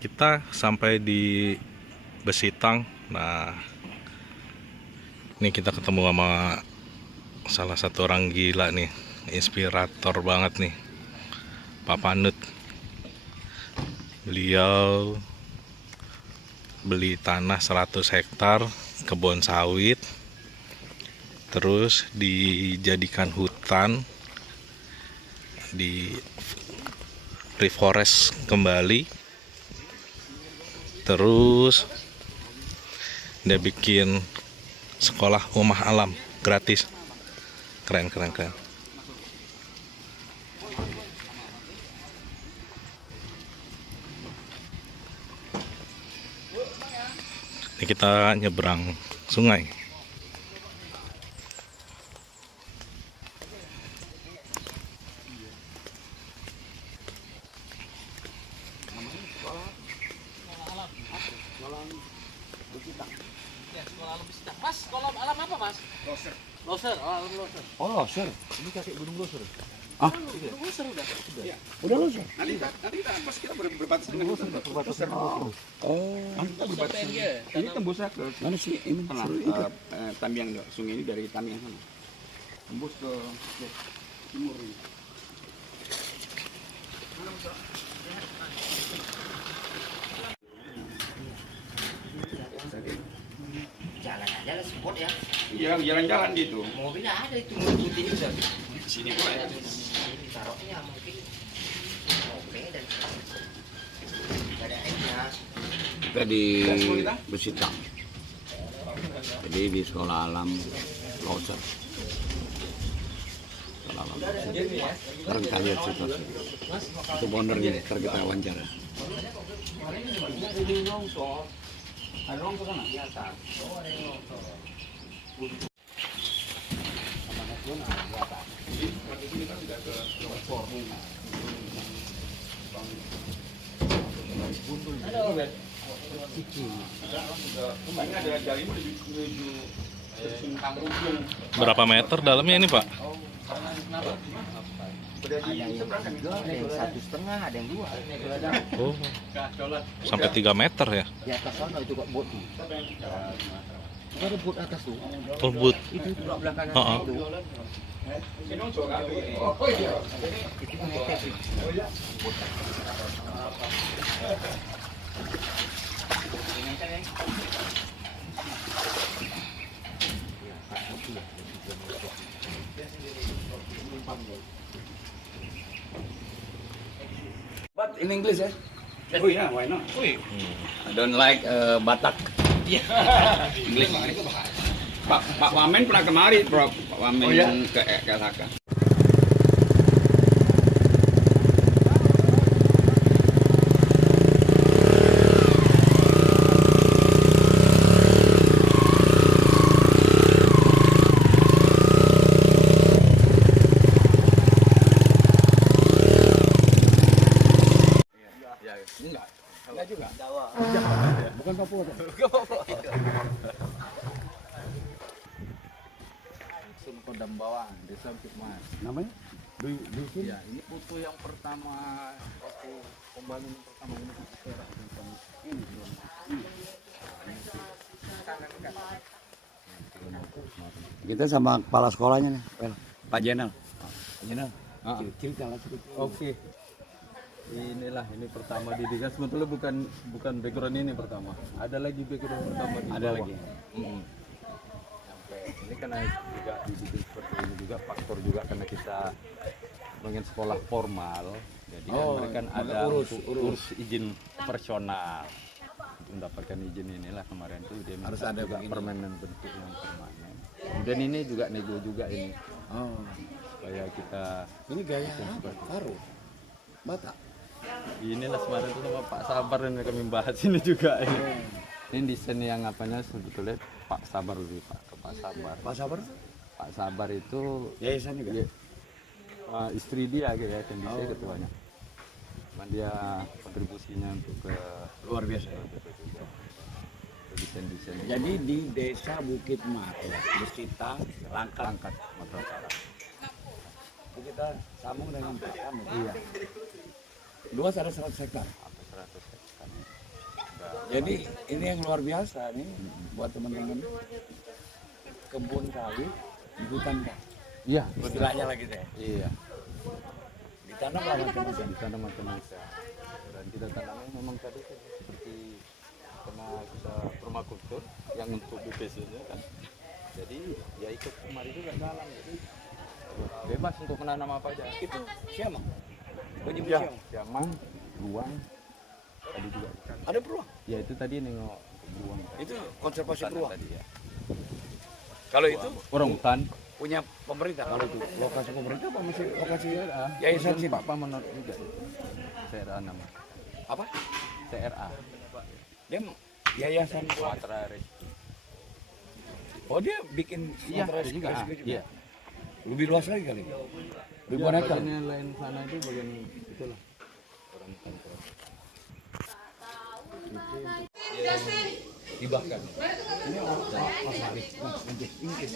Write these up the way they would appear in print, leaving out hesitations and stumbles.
Kita sampai di Besitang. Nah, ini kita ketemu sama salah satu orang gila nih, inspirator banget nih, Pak Panut. Beliau beli tanah 100 hektar kebun sawit, terus dijadikan hutan, di reforest kembali, terus dia bikin sekolah rumah alam gratis. Keren. Ini kita nyebrang sungai. Mas, kolam alam apa, Mas? Loser. Loser, alam loser. Oh, loser. Ini kakek gunung loser. Ah, Gunung loser udah. ya. Udah loser. Nanti kita pas kita berbatas dengan loser. Oh. Nanti kita berbatas. Ini tembusnya ke Mana sih ini tengah Tambiang, sungai ini dari Tambiang sana. Tembus ke timur ini. Jalan aja lah spot ya. Iya, jalan-jalan gitu. Mobilnya ada itu putih itu. Di sini pula ya. Taruhnya mungkin mobil dan ada airnya. kita di Besitang. Jadi di sekolah alam loser. Sekolah alam. Sekarang kita lihat situasi. Itu boundernya, ntar kita wawancara. Ada orang ke sana? Berapa meter dalamnya ini, Pak? Ada yang 3, ada yang 1,5, ada yang 2. Oh, sampai 3 meter ya? Di atas sana itu kok bot. Ada bot atas tuh. Oh, but. Itu belakangnya Oh. itu. Itu ngepet itu. But in English ya? Oh iya, why not? I don't like Batak. English. Pak Wamen pernah kemari, Bro. Pak Wamen ke LHK. Enggak juga. Bukan Papua. Dusun Kodam Bawang, Desa Bukit Mas. Namanya? Dusun? Ya, ini foto yang pertama waktu pembangunan pertama ini di daerah ini. Kita sama kepala sekolahnya nih, Pak Jenal. Pak Jenal. Cerita lah sedikit. Oke. Inilah ini pertama didikan, sebetulnya bukan background ini pertama. Ada lagi background pertama di Ada bawah. lagi. Sampai ini karena juga dibikin seperti ini juga faktor juga karena kita pengen sekolah formal, jadi kan mereka ada urus izin personal untuk mendapatkan izin inilah kemarin tuh dia Harus minta ada juga begini. permanen, bentuk yang permanen. Kemudian ini juga nego juga ini Oh, supaya kita ini gaya apa? Faru. Batak. inilah kemarin tuh sama Pak Sabar dan kami bahas ini juga ini. Ini desain yang apanya sebetulnya Pak Sabar lebih Pak Sabar. Pak Sabar? Pak Sabar itu Yayasan juga. istri dia gitu ya, dan saya ketuanya. Cuman dia kontribusinya untuk ke Luar biasa. desain-desain. Jadi di Desa Bukit Mas, Besitang, Langkat, Motor Utara. kita sambung dengan Pak Kamu. Iya. Luas ada 100 hektar. Sampai 100 hektar. Jadi ini yang luar biasa nih buat teman-teman kebun sawit di hutan Pak. Iya, Istilahnya lagi deh. iya. Ditanam lah macam-macam. Di tanam macam-macam. Dan kita tanamnya memang tadi kan seperti karena kita permakultur yang untuk BPC-nya kan. Jadi ya ikut kemari juga dalam. Jadi bebas untuk menanam apa aja. Itu siapa? Baju Ya, siapa? jamang, beruang, tadi juga. Ada beruang. Ya itu tadi nengok beruang. Itu konservasi Hutan beruang. tadi ya. Kalau itu Orang hutan. punya pemerintah. Kalau itu lokasi pemerintah apa masih lokasi CRA. yayasan sih Pak Menot juga. CRA nama. apa? CRA. Dia yayasan Sumatera Rescue. Oh dia bikin Iya, Sumatera ada juga. Rescue juga. Iya. Lebih luas lagi kali. Ribuan hektar. Bagiannya lain sana itu bagian itulah. Orang hutan. Dibahkan. Ini Mas Arif. Nanti ingkis.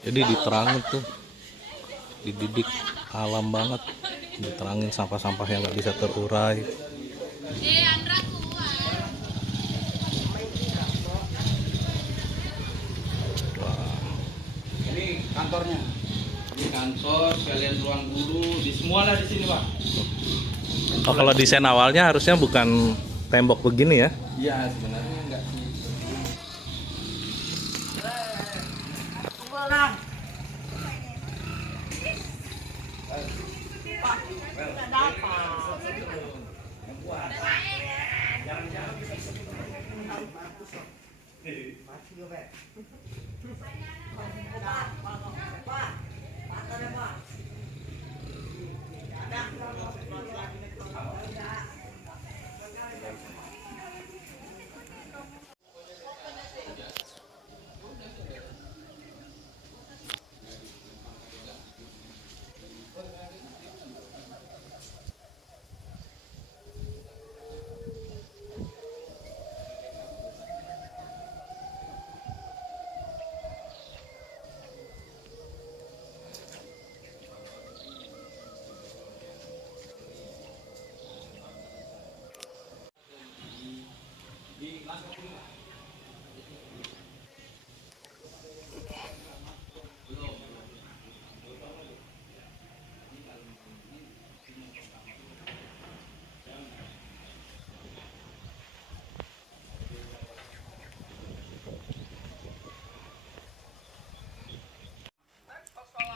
Jadi diterangin tuh, dididik alam banget, diterangin sampah-sampah yang nggak bisa terurai. Ini kantornya. Ini kantor, sekalian ruang guru, di semua lah di sini Pak. Oh, kalau desain awalnya harusnya bukan tembok begini ya? Iya sebenarnya enggak sih.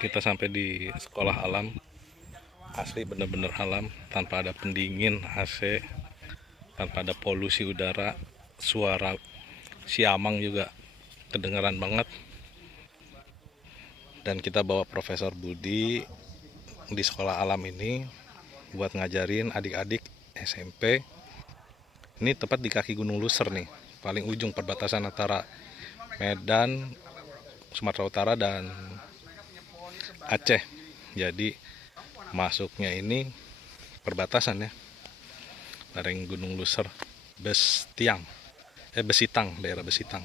Kita sampai di sekolah alam, asli bener-bener alam, tanpa ada pendingin AC, tanpa ada polusi udara, suara siamang juga kedengaran banget. Dan kita bawa Profesor Budi di sekolah alam ini buat ngajarin adik-adik SMP. Ini tepat di kaki Gunung Luser nih, paling ujung perbatasan antara Medan, Sumatera Utara dan Aceh. Jadi masuknya ini perbatasan ya, lereng Gunung Luser, Besitang, daerah Besitang.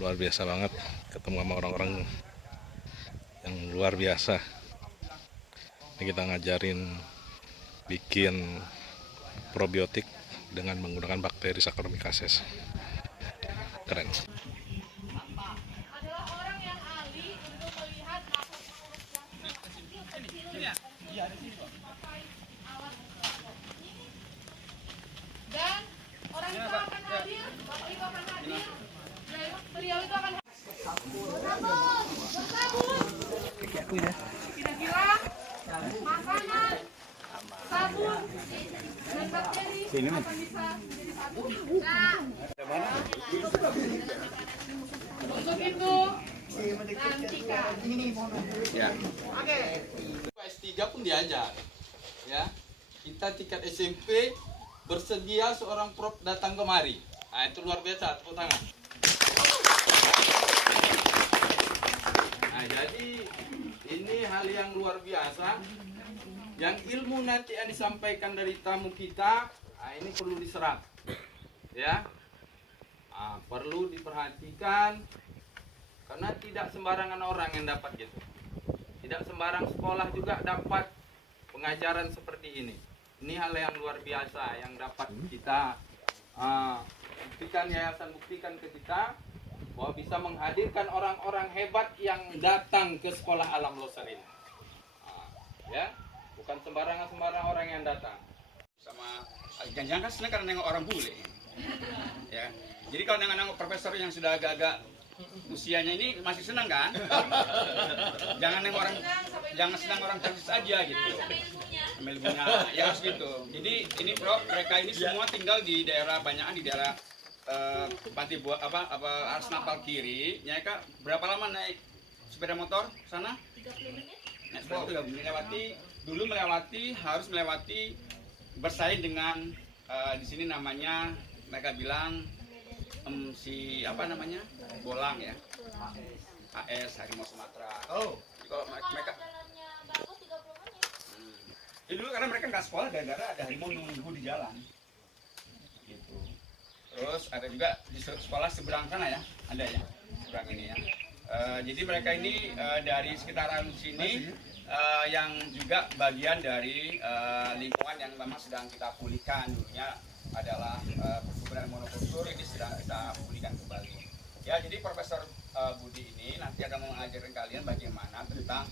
Luar biasa banget, ketemu sama orang-orang yang luar biasa. Ini kita ngajarin bikin probiotik dengan menggunakan bakteri Saccharomyces. Keren. Dan orang itu akan hadir, Bapak Ibu akan hadir, beliau itu akan kira-kira makanan, sabun, dan bakteri akan bisa menjadi satu. Untuk itu nantikan. Ya. Oke. S3 pun diajar. Ya. Kita tingkat SMP bersedia seorang prof datang kemari. Nah, itu luar biasa, tepuk tangan. Nah, jadi ini hal yang luar biasa. Yang ilmu nanti yang disampaikan dari tamu kita, nah ini perlu diserap. Ya. Nah, perlu diperhatikan karena tidak sembarangan orang yang dapat gitu. Tidak Tidak sembarang sekolah juga dapat pengajaran seperti ini. Ini hal yang luar biasa yang dapat kita buktikan, yayasan buktikan ke kita bahwa bisa menghadirkan orang-orang hebat yang datang ke sekolah alam Loser ini. Ya, bukan sembarangan orang yang datang. Sama jangan-jangan kan senang karena nengok orang bule. Ya. Jadi kalau nengok profesor yang sudah agak-agak usianya ini masih senang kan? Jangan senang orang praktis aja gitu. Ambil ilmunya, ya harus gitu. Jadi ini mereka ini semua tinggal di daerah banyakan di daerah Panti Buah Ars Napal kiri. Mereka berapa lama naik sepeda motor sana? 30 menit. Naik sepeda itu harus melewati bersaing dengan di sini namanya mereka bilang bolang ya, AS Harimau Sumatera. Oh, kalau mereka Bagus 30 menit. Jadi dulu karena mereka nggak sekolah gara-gara ada harimau nunggu di jalan. Gitu. Terus ada juga di sekolah seberang sana ya, ada ya, seberang ini ya. Jadi mereka ini dari sekitaran sini yang juga bagian dari lingkungan yang memang sedang kita pulihkan. Dulunya adalah perkebunan monokultur, ini sedang kita pulihkan kembali. Ya, jadi Profesor Budi ini nanti akan mengajarkan kalian bagaimana tentang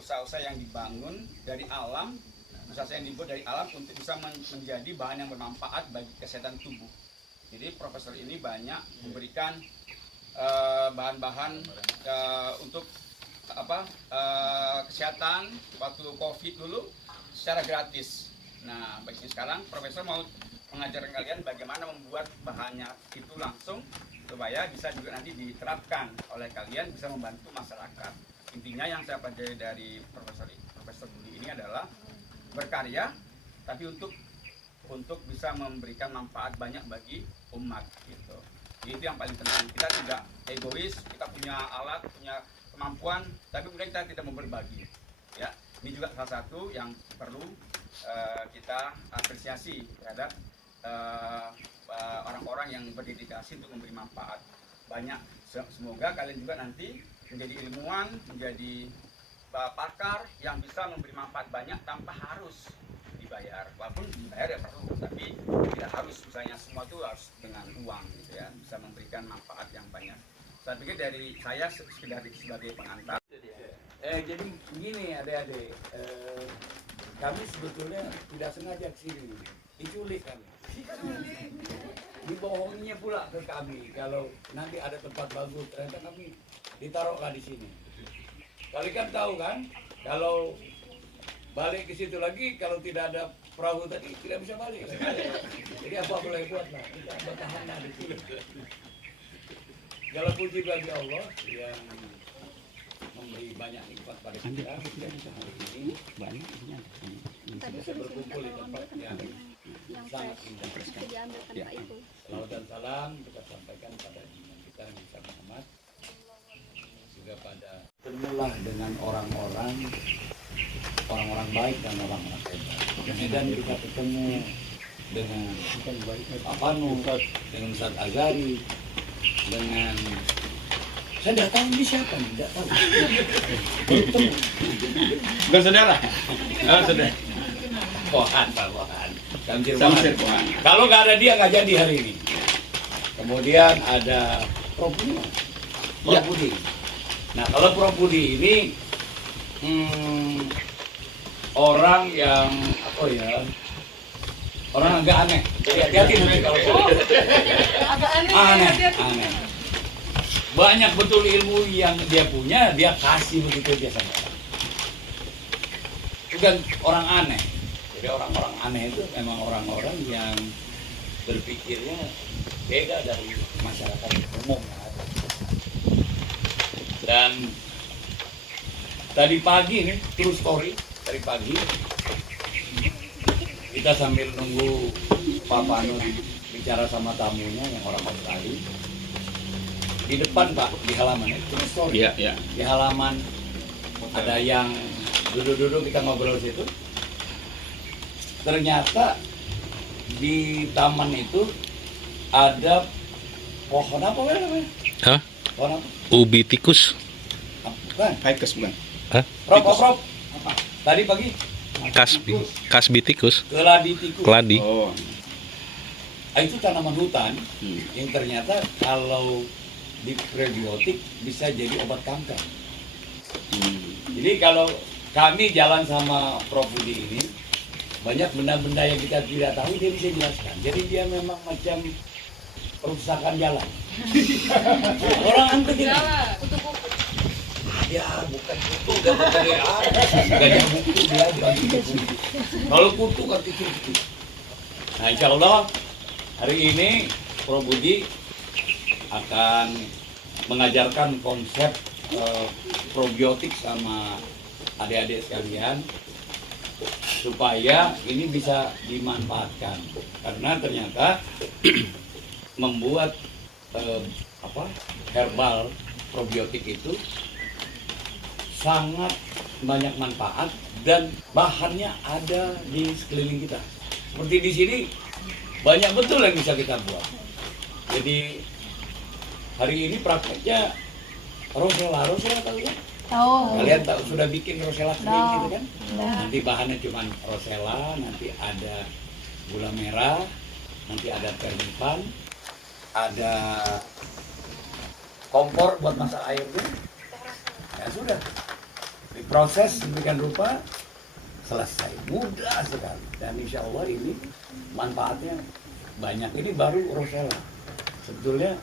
usaha-usaha yang dibangun dari alam, usaha yang dibuat dari alam untuk bisa menjadi bahan yang bermanfaat bagi kesehatan tubuh. Jadi Profesor ini banyak memberikan bahan-bahan untuk kesehatan waktu COVID dulu secara gratis. Nah, bagi sekarang Profesor mau mengajarkan kalian bagaimana membuat bahannya itu langsung supaya bisa juga nanti diterapkan oleh kalian, bisa membantu masyarakat. Intinya yang saya pelajari dari Profesor Budi ini adalah berkarya, tapi untuk bisa memberikan manfaat banyak bagi umat gitu. Itu yang paling penting. Kita tidak egois, kita punya alat, punya kemampuan, tapi kemudian kita tidak mau berbagi. Ya, ini juga salah satu yang perlu kita apresiasi terhadap orang-orang yang berdedikasi untuk memberi manfaat banyak. Semoga kalian juga nanti menjadi ilmuwan, menjadi pakar yang bisa memberi manfaat banyak tanpa harus dibayar. Walaupun dibayar ya perlu, tapi tidak harus, misalnya semua itu harus dengan uang gitu ya, bisa memberikan manfaat yang banyak. Saya pikir dari saya sekedar sebagai pengantar. Jadi begini adik-adik, kami sebetulnya tidak sengaja kesini, diculik kami. Dibohonginya pula ke kami kalau nanti ada tempat bagus, ternyata kami ditaruhlah di sini. Kalian kan tahu kan, kalau balik ke situ lagi, kalau tidak ada perahu tadi tidak bisa balik. Jadi apa boleh buat lah, kita bertahanlah di sini. Segala puji bagi Allah yang memberi banyak nikmat pada kita. Hari ini banyak bisa berkumpul di tempat yang sangat indah. Salam dan salam kita sampaikan pada junjungan kita yang bisa Muhammad, juga pada temulah dengan orang-orang baik dan orang-orang hebat. Kemudian kita ketemu dengan Pak Panu, dengan Ustaz Azari, dengan saya tidak tahu ini siapa nih, tidak tahu. Bukan saudara? Oh, saudara. Pohan. Kalau nggak ada dia nggak jadi hari ini. Kemudian ada Prof Budi. Nah, kalau Prof Budi ini orang yang orang agak aneh. Jadi hati-hati nanti kalau aneh. Banyak betul ilmu yang dia punya, dia kasih begitu dia sampaikan. Bukan orang aneh. Jadi orang-orang aneh itu memang orang-orang yang berpikirnya beda dari masyarakat umum. Dan tadi pagi nih, true story, tadi pagi kita sambil nunggu Pak Panu bicara sama tamunya yang orang Australia. Di depan Pak, di halaman itu story. Iya. Di halaman ada yang duduk-duduk kita ngobrol situ. Ternyata di taman itu ada pohon apa namanya? Hah? Pohon apa? Ubi tikus. Bukan. Ficus bukan? Hah? Prop. Tadi pagi Kasbi tikus, keladi tikus. keladi. Oh. Itu tanaman hutan yang ternyata kalau di prebiotik bisa jadi obat kanker. Jadi kalau kami jalan sama Prof Budi ini, banyak benda-benda yang kita tidak tahu dia bisa jelaskan. Jadi dia memang macam perusakan jalan. Orang angkat ini. Ya bukan kutu, gak ada buku dia bukan kutu. Kalau kutu kan kutu. Nah insya Allah hari ini Prof Budi akan mengajarkan konsep probiotik sama adik-adik sekalian supaya ini bisa dimanfaatkan karena ternyata membuat herbal probiotik itu sangat banyak manfaat dan bahannya ada di sekeliling kita. Seperti di sini banyak betul yang bisa kita buat. Jadi hari ini prakteknya rosella tahu kan? Tahu. Kalian tahu sudah bikin rosella kering Tahu. gitu kan? Nanti bahannya cuma rosella, nanti ada gula merah, nanti ada termipan, ada kompor buat masak air tuh. Ya sudah. Diproses demikian rupa selesai, mudah sekali dan insya Allah ini manfaatnya banyak. Ini baru rosella, sebetulnya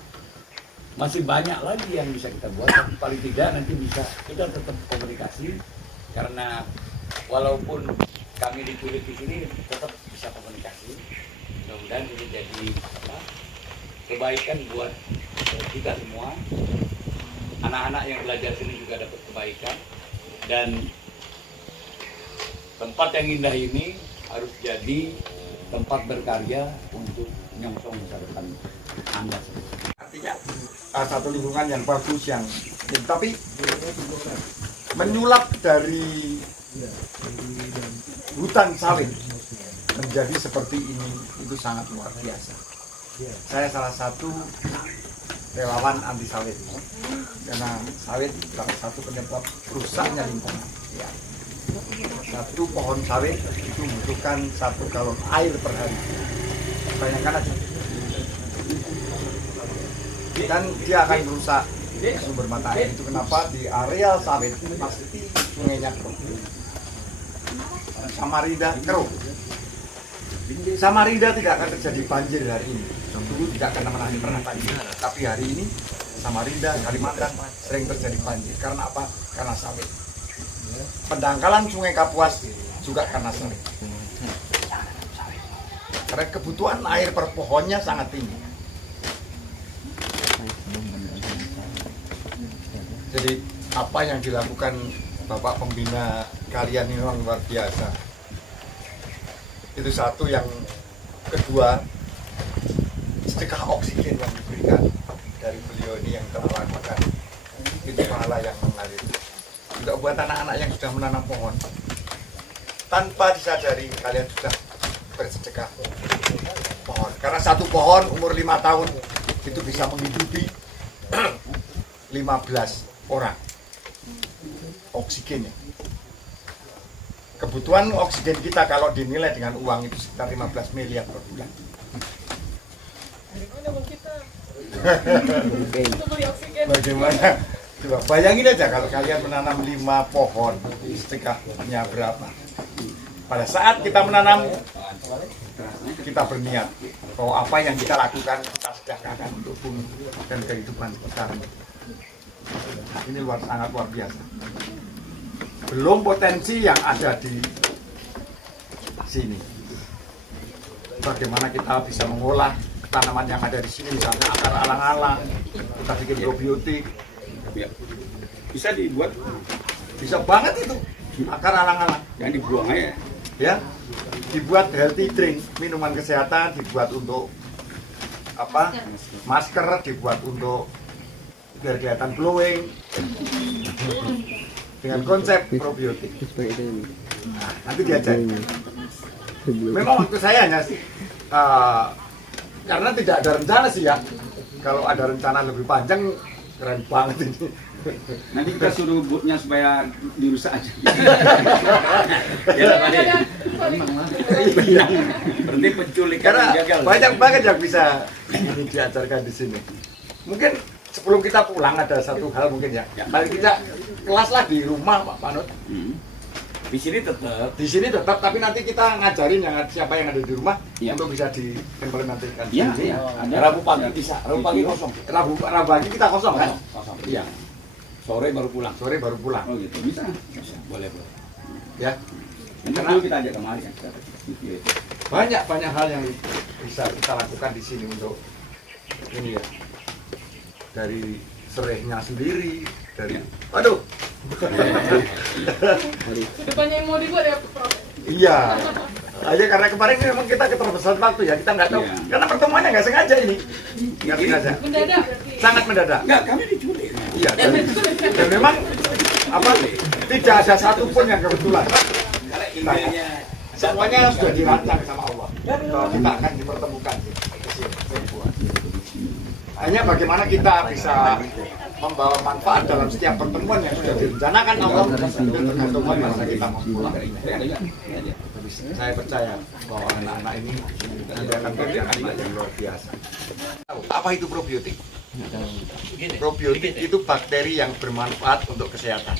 masih banyak lagi yang bisa kita buat, tapi paling tidak nanti bisa kita tetap komunikasi karena walaupun kami ditulis di sini tetap bisa komunikasi. Mudah-mudahan ini jadi kebaikan buat kita semua. Anak-anak yang belajar sini juga dapat kebaikan dan tempat yang indah ini harus jadi tempat berkarya untuk menyongsong masa depan Anda. Artinya satu lingkungan yang bagus yang tapi menyulap dari hutan sawit menjadi seperti ini itu sangat luar biasa. Saya salah satu relawan anti sawit karena sawit salah satu penyebab rusaknya lingkungan. Ya. Satu pohon sawit itu membutuhkan 1 galon air per hari. Bayangkan aja. Dan dia akan merusak sumber mata air itu. Kenapa di area sawit pasti sungainya keruh. Samarinda keruh. Samarinda tidak akan terjadi banjir hari ini. Dulu tidak akan pernah banjir. Tapi hari ini Samarinda, Kalimantan sering terjadi banjir. Karena apa? Karena sawit. Pendangkalan Sungai Kapuas juga karena sawit. Karena kebutuhan air per pohonnya sangat tinggi. Jadi apa yang dilakukan Bapak Pembina kalian ini memang luar biasa. Itu satu. Yang kedua, sedekah oksigen yang diberikan dari beliau ini yang telah lakukan itu pahala yang mengalir. Juga buat anak-anak yang sudah menanam pohon, tanpa disadari kalian sudah bersedekah pohon. Karena satu pohon umur 5 tahun itu bisa menghidupi 15 orang oksigennya. Kebutuhan oksigen kita kalau dinilai dengan uang itu sekitar 15 miliar per bulan. Bagaimana? Coba bayangin aja kalau kalian menanam 5 pohon, sedekahnya berapa? Pada saat kita menanam, kita berniat bahwa apa yang kita lakukan kita sedekahkan untuk bumi dan kehidupan kita. Ini sangat luar biasa. Belum potensi yang ada di sini. Bagaimana kita bisa mengolah tanaman yang ada di sini, misalnya akar alang-alang, kita bikin probiotik. Bisa dibuat, Bisa banget itu akar alang-alang. yang dibuang aja. Ya, dibuat healthy drink, minuman kesehatan, dibuat untuk apa? Masker, dibuat untuk biar kelihatan glowing. Dengan konsep probiotik. Nah, nanti diajarin. Memang waktu saya hanya karena tidak ada rencana sih ya. Kalau ada rencana lebih panjang, keren banget ini. Nanti kita suruh bootnya supaya dirusak aja. Ya, Pak Ade. Berarti penculikan Karena gagal. banyak banget yang bisa ini diajarkan di sini. Mungkin sebelum kita pulang ada satu hal mungkin ya. Paling tidak kelas lah di rumah Pak Manut. Di sini tetap. Di sini tetap, tapi nanti kita ngajarin yang siapa yang ada di rumah Iya. untuk bisa diimplementasikan. Iya, iya. Rabu pagi bisa, Rabu pagi kosong. Rabu pagi kita kosong kan? Kosong. Iya. Sore baru pulang. Sore baru pulang. Oh gitu. Bisa. Boleh. Ya. Nanti dulu kita ajak kemari kan. Video itu. Banyak hal yang bisa kita lakukan di sini untuk ini ya. Dari serehnya sendiri, dari waduh. Depannya yang mau dibuat ya Prof. Iya. Aja karena kemarin memang kita keterbatasan waktu ya, kita nggak tahu. Iya. Karena pertemuannya nggak sengaja ini. Nggak sengaja. Mendadak berarti. Sangat mendadak. Enggak, kami diculik. Iya. Dan memang apa? Tidak ada satupun yang kebetulan. Semuanya sudah dirancang sama Allah. Bahwa kita akan dipertemukan di sini. Hanya bagaimana kita bisa membawa manfaat dalam setiap pertemuan yang sudah direncanakan Allah, itu tergantung bagaimana kita mau pulang. Saya percaya bahwa anak-anak ini nanti akan menjadi anak yang luar biasa. Apa itu probiotik? Probiotik itu bakteri yang bermanfaat untuk kesehatan.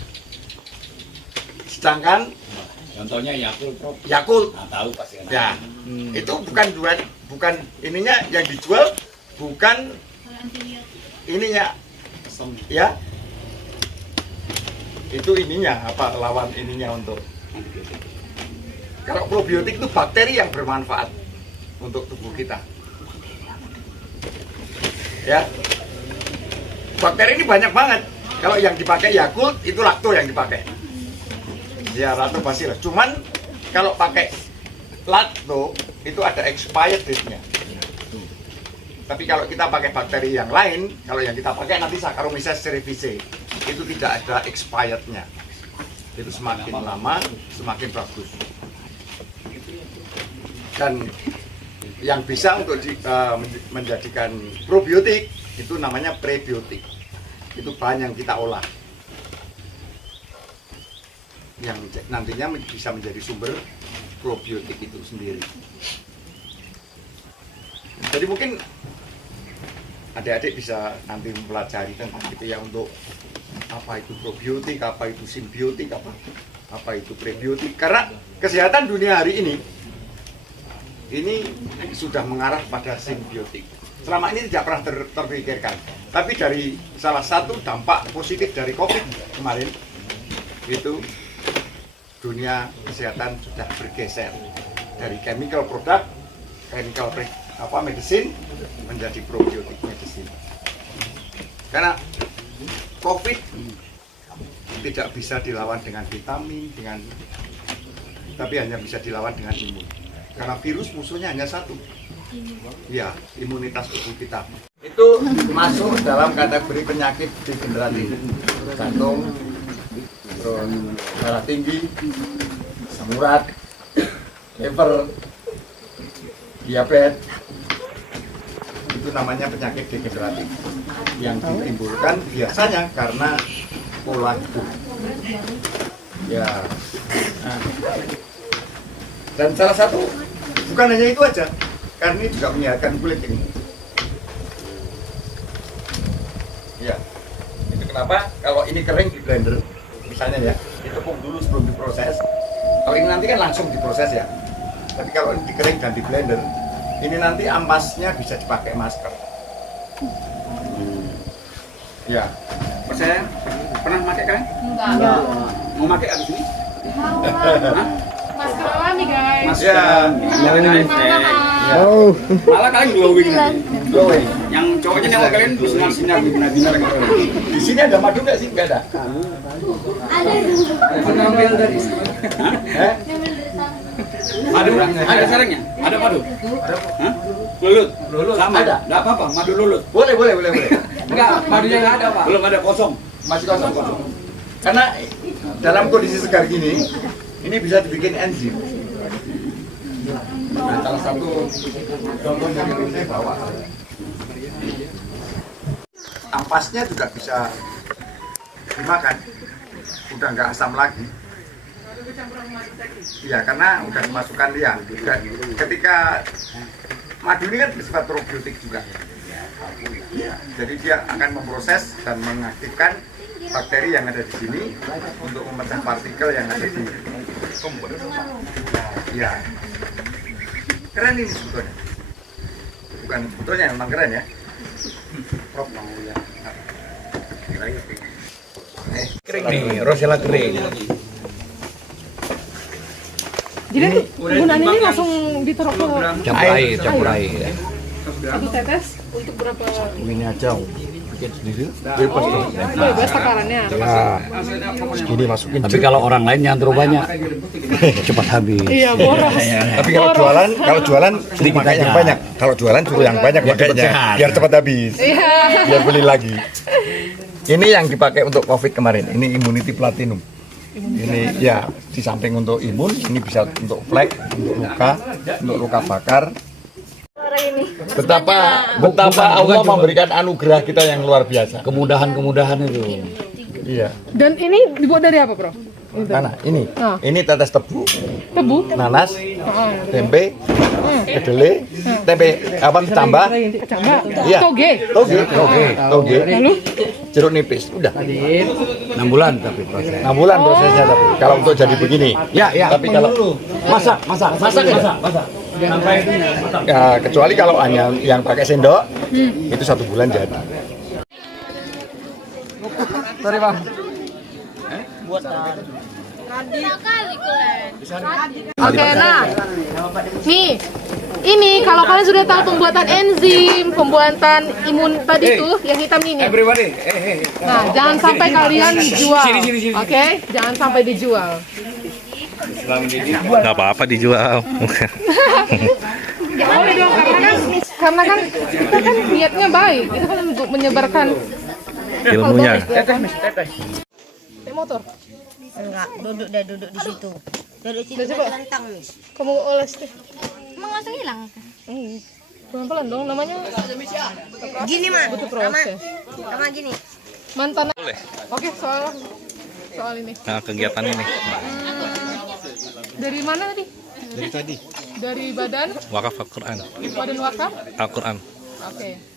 Sedangkan Contohnya Yakult, Prof. Yakult, Nah, tahu pasti kan. ya, itu bukan ininya yang dijual, bukan ininya, ya, itu ininya apa lawan ininya untuk. Kalau probiotik itu bakteri yang bermanfaat untuk tubuh kita. Ya, bakteri ini banyak banget. Kalau yang dipakai Yakult itu lakto yang dipakai. Ya, lactobacillus. Cuman kalau pakai lakto itu ada expired date-nya. Tapi kalau kita pakai bakteri yang lain, kalau yang kita pakai nanti Saccharomyces cerevisiae, itu tidak ada expired-nya. Itu semakin lama semakin bagus. Dan yang bisa untuk menjadikan probiotik itu namanya prebiotik. Itu bahan yang kita olah, yang nantinya bisa menjadi sumber probiotik itu sendiri. Jadi mungkin adik-adik bisa nanti mempelajari tentang itu ya, untuk apa itu probiotik, apa itu simbiotik, apa itu prebiotik. Karena kesehatan dunia hari ini sudah mengarah pada simbiotik. Selama ini tidak pernah terpikirkan. Tapi dari salah satu dampak positif dari COVID kemarin itu dunia kesehatan sudah bergeser dari chemical product, medicine menjadi probiotik medicine. Karena COVID tidak bisa dilawan dengan vitamin, tapi hanya bisa dilawan dengan imun. Karena virus musuhnya hanya satu, ya imunitas tubuh kita. Itu masuk dalam kategori penyakit degeneratif, jantung, terus darah tinggi, asam urat, liver, diabetes. Itu namanya penyakit degeneratif yang ditimbulkan biasanya karena pola hidup. Ya. Nah. Dan salah satu, bukan hanya itu aja, karena ini juga menyehatkan kulit ini. Ya. Itu kenapa kalau ini kering di blender, misalnya ya, ditepung dulu sebelum diproses. Kalau ini nanti kan langsung diproses ya. Tapi kalau ini dikering dan di blender, ini nanti ampasnya bisa dipakai masker. Ya. Saya pernah pakai kalian? Enggak. Mau pakai abis ini? Masker alami guys. Masker Ya. yang ini. Malah kalian glowing nanti. Glowing. Yang cowoknya nyawa kalian sinar-sinar binar-binar gitu. Di sini ada madu nggak sih? Nggak ada. Pengambil dari Eh? madu, ada sarangnya? Ada madu? Hah? Lulut? Sama? Ada. Nggak apa-apa, madu lulut. Boleh. Enggak, madunya nggak ada Pak. Belum ada, kosong. Masih kosong. Karena dalam kondisi segar gini, ini bisa dibikin enzim. Nah, salah satu contoh yang saya bawa. Ampasnya juga bisa dimakan udah nggak asam lagi. Iya, karena udah dimasukkan liang. Dan ketika madu ini kan bersifat probiotik juga. Ya, jadi dia akan memproses dan mengaktifkan bakteri yang ada di sini untuk memecah partikel yang ada di kompon. Ya, keren ini sebetulnya. Bukan sebetulnya, memang keren ya. Prof mau ya. Kering nih, rosella kering. Jadi penggunaan ini langsung ditaruh ke Campur air. satu tetes untuk berapa? Ini aja, bikin sendiri. Bebas dong. Bebas takarannya. Ya, segini masukin. Tapi kalau orang lain nyantru banyak, cepat habis. Iya, boros. Tapi kalau jualan Sedikit pakai yang aja. banyak. Kalau jualan suruh yang banyak makanya biar cepat habis. Iya. Biar beli lagi. Ini yang dipakai untuk COVID kemarin. Ini Immunity Platinum. Ini ya di samping untuk imun, ini bisa untuk flek, untuk luka bakar. Betapa Allah memberikan anugerah kita yang luar biasa. Kemudahan-kemudahan itu. Iya. Dan ini dibuat dari apa, Bro? Mana? Ini. Ah. Ini tetes tebu, Tebu. nanas, tempe, kedelai, tempe apa ditambah? Kecambah. Iya. Toge. Toge. Lalu Jeruk nipis. Udah. 6 bulan tapi proses. 6 bulan prosesnya tapi kalau untuk jadi begini. Ya. Tapi kalau Masak aja. ya, kecuali kalau hanya yang pakai sendok itu 1 bulan jadi. Sorry bang. Oke, nah, nih, ini kalau kalian sudah tahu pembuatan enzim, pembuatan imun tadi tuh yang hitam ini. Nah, jangan sampai kalian dijual, oke? Jangan sampai dijual. Nggak apa-apa dijual. Jangan boleh dong, karena kan kita kan niatnya baik, itu kan untuk menyebarkan Ilmunya. motor. Enggak, duduk di situ. Duduk situ Coba. lentang nih. Kamu oles deh. Emang langsung hilang? Pelan-pelan dong, namanya Gini mah, butuh proses. sama gini. Mantan. Boleh. Oke, soal ini. Nah, kegiatan ini Dari mana tadi? Dari tadi. Dari Badan wakaf Al-Quran. Wakaf. Al-Quran. Oke.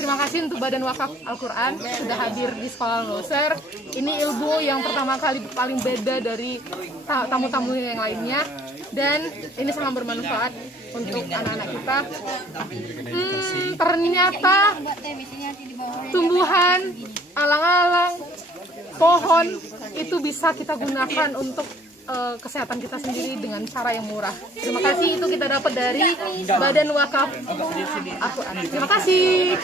Terima kasih untuk Badan Wakaf Al-Quran sudah hadir di sekolah Loser. Ini ilmu yang pertama kali paling beda dari tamu-tamu yang lainnya, dan ini sangat bermanfaat untuk anak-anak kita. Ternyata tumbuhan, alang-alang, pohon itu bisa kita gunakan untuk kesehatan kita sendiri dengan cara yang murah. Terima kasih, itu kita dapat dari Badan Wakaf Al-Quran. Terima kasih.